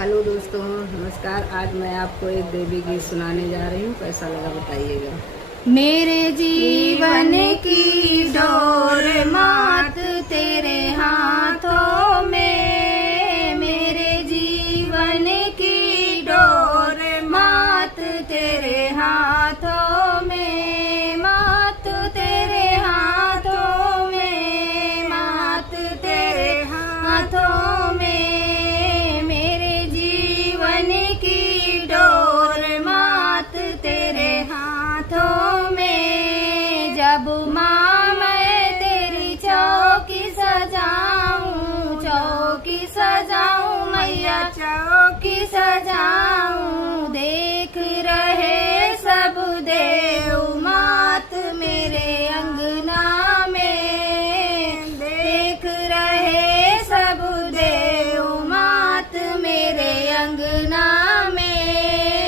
Hello दोस्तों, नमस्कार। आज मैं आपको एक देवी गीत सुनाने जा रही हूँ। कैसा लगा बताइएगा। मेरे जीवन की डोर मात तेरे हाथों में, मेरे जीवन की डोर मात तेरे हाथों में, मात तेरे हाथों में, मात तेरे हाथों में, मेरे जीवन की डोर मात तेरे हाथों में। जब माँ मैं तेरी चौकी सजाऊं, चौकी सजाऊं मैया चौकी